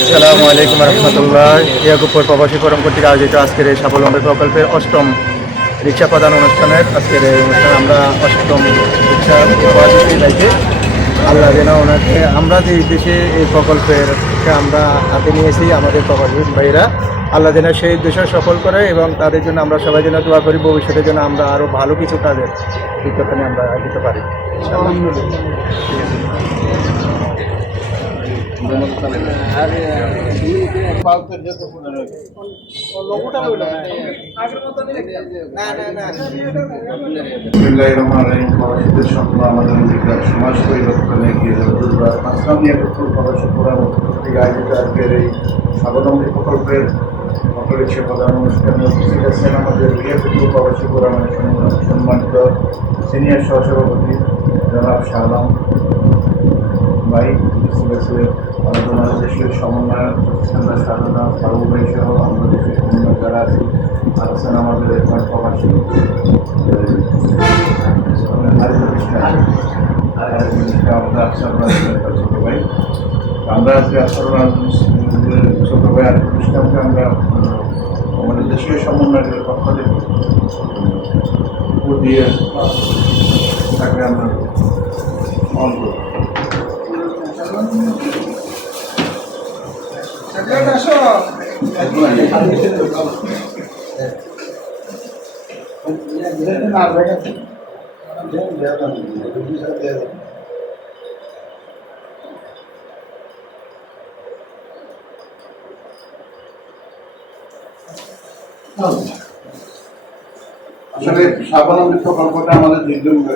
আসসালামু আলাইকুম রহমতুল্লাহ। ইয়াকুবপুর প্রবাসী ফোরাম কর্তৃক আয়োজিত আজকের এই স্বাবলম্বী প্রকল্পের অষ্টম রিক্সা প্রদান অনুষ্ঠানের আজকের এই অনুষ্ঠানে আমরা অষ্টম রিক্সা উপহার দিতে যাইছি। আল্লাহ যেন ওনাকে আমরা যে দেশে এই প্রকল্পের আমরা হাতে নিয়েছি আমাদের প্রবাসী ভাইরা, আল্লাহ যেন সেই উদ্দেশ্য সফল করে এবং তাদের জন্য আমরা সবাই যেন দোয়া করি ভবিষ্যতের জন্য আমরা আরও ভালো কিছু কাজের বিজ্ঞাপনে আমরা দিতে পারি। সমাজ পরিবর্তনে এগিয়ে যাবে আজকের এই স্বাবলম্বী প্রকল্পের অটোরিক্সা প্রধান অনুষ্ঠানে উপস্থিত আছেন আমাদের ইয়াকুবপুর প্রবাসী ফোরামের সম্মানিত সিনিয়র সহসভাপতি জনাব শাহ আলম ভাই, উপস্থিত আছে আমাদের দেশের সমন্বয়ক সাধনা ফারুক ভাই সহ আমাদের দেশের সমন্বয় যারা আছি আছেন আমাদের একবার প্রবাসী ছোট ভাই। আমরা আজকে ছোট ভাই আর অনুষ্ঠানকে আমরা আমাদের দেশীয় সমন্বয়ের পক্ষ থেকে দিয়ে তাকে আমরা অন করি। আসলে স্বাবলম্বী প্রকল্পটা আমাদের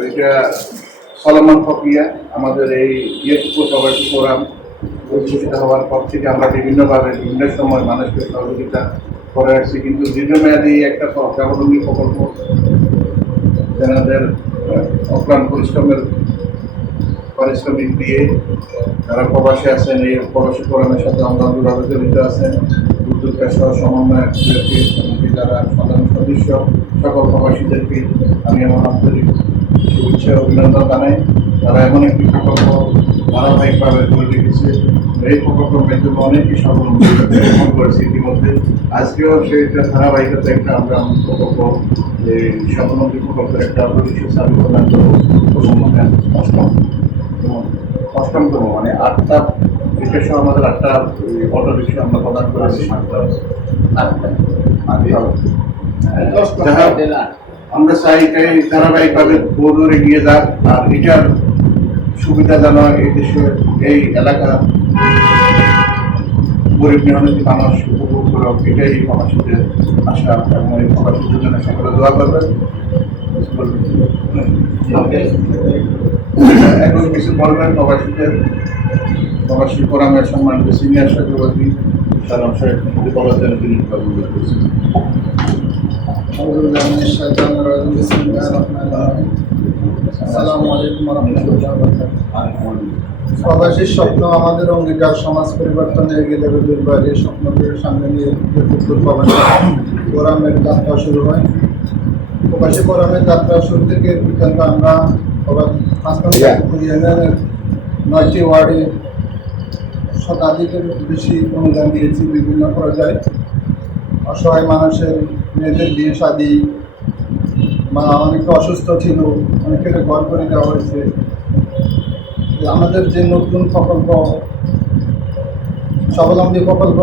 এটা চলমান প্রক্রিয়া। আমাদের এই ইয়াকুবপুর প্রবাসী ফোরাম প্রতিষ্ঠিত হওয়ার পর থেকে আমরা বিভিন্নভাবে বিভিন্ন সময় মানুষকে সহযোগিতা করে আসছি, কিন্তু দীর্ঘমেয়াদী একটা স্বাবলম্বী প্রকল্প যাদের অক্লান্ত পারিশ্রমিক দিয়ে যারা প্রবাসী আছেন, এই প্রবাসী ফোরামের সাথে অঙ্গাঙ্গিভাবে জড়িত আছেন, উদ্যোক্তা সহ সমন্বয়কদেরকে, যারা সাধারণ সদস্য সকল প্রবাসীদেরকে আমি আমার আন্তরিক শুভেচ্ছা অভিনন্দন জানাই। তারা এমন একটি প্রকল্প ধারাবাহিকভাবে করে রেখেছে, এই প্রকল্পের মাধ্যমে অনেকই স্বাবলম্বী গ্রহণ করেছে ইতিমধ্যে। আজকেও সেইটা ধারাবাহিকতা একটা আমরা প্রকল্প এই স্বাবলম্বী প্রকল্পের একটা অটোরিক্সা চালু করলাম অষ্টমতম, মানে 8টা রিক্সা সহ আমাদের 8টা অটোরিক্সা আমরা প্রদান করেছি। আমরা চাই এটাই ধারাবাহিকভাবে বহুদূর এগিয়ে যাক, আর এটার সুবিধা যেন এই দেশের এই এলাকা গরিব মেহনতি মানুষ উপভোগ করুক, এটাই প্রবাসীদের আশা এবং এই প্রবাসীদের জন্য সকলে দোয়া করবেন। এখন কিছু বলবেন প্রবাসী ফোরামের সম্মানিত সিনিয়র সভাপতি সালাম সাহেব বলার জন্য তিনি করছেন। প্রবাসীর স্বপ্ন আমাদের অঙ্গীকার, সমাজ পরিবর্তনে এগিয়ে যাবে দুর্বার। এই স্বপ্নকে সামনে নিয়ে প্রবাসী ফোরামের যাত্রা শুরু হয়। প্রবাসী ফোরামের যাত্রা শুরু থেকে পর্যন্ত আমরা ইউনিয়নের 9টি ওয়ার্ডে শতাধিকের বেশি অনুদান দিয়েছি বিভিন্ন পর্যায়ে। অসহায় মানুষের মেয়েদের বিয়ে শাদী বা অনেকে অসুস্থ ছিল, অনেকের ঘর করে দেওয়া হয়েছে। আমাদের যে নতুন প্রকল্প স্বাবলম্বী প্রকল্প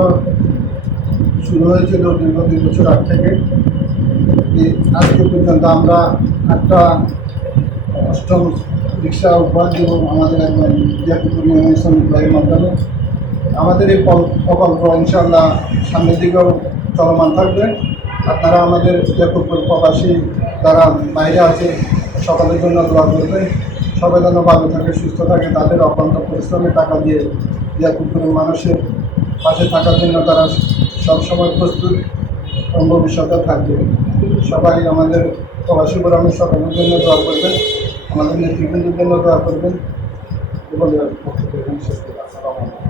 শুরু হয়েছিল দীর্ঘ 2 বছর আগ থেকে, আজকে পর্যন্ত আমরা একটা অষ্টম রিক্সা উপহার দেব আমাদের একজন ইয়াকুবপুর ইউনিয়ন শ্রমিক ভাইয়ের মাধ্যমে। আমাদের এই প্রকল্প ইনশাআল্লাহ সামনের দিকেও চলমান থাকবে। আপনারা আমাদের ইয়াকুবপুর প্রবাসী যারা বাইরে আছে সকলের জন্য দোয়া করবেন। সবাই যেন ভালো থাকে, সুস্থ থাকে, তাদের অক্লান্ত পরিশ্রমের টাকা দিয়ে ইয়াকুবপুরের মানুষের পাশে থাকার জন্য তারা সবসময় প্রস্তুত এবং ভবিষ্যতে থাকবে। সবাই আমাদের প্রবাসী ফোরামের সকলের জন্য দোয়া করবেন, আমাদের নেতৃবৃন্দের জন্য দোয়া করবেন বলে বক্তব্য শেষ করি। আসসালামু আলাইকুম।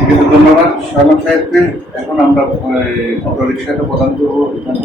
ঠিক আছে, ধন্যবাদ শাহনাজ সাহেবকে। এখন আমরা অটো রিক্সাটা প্রদান করবো এখানে।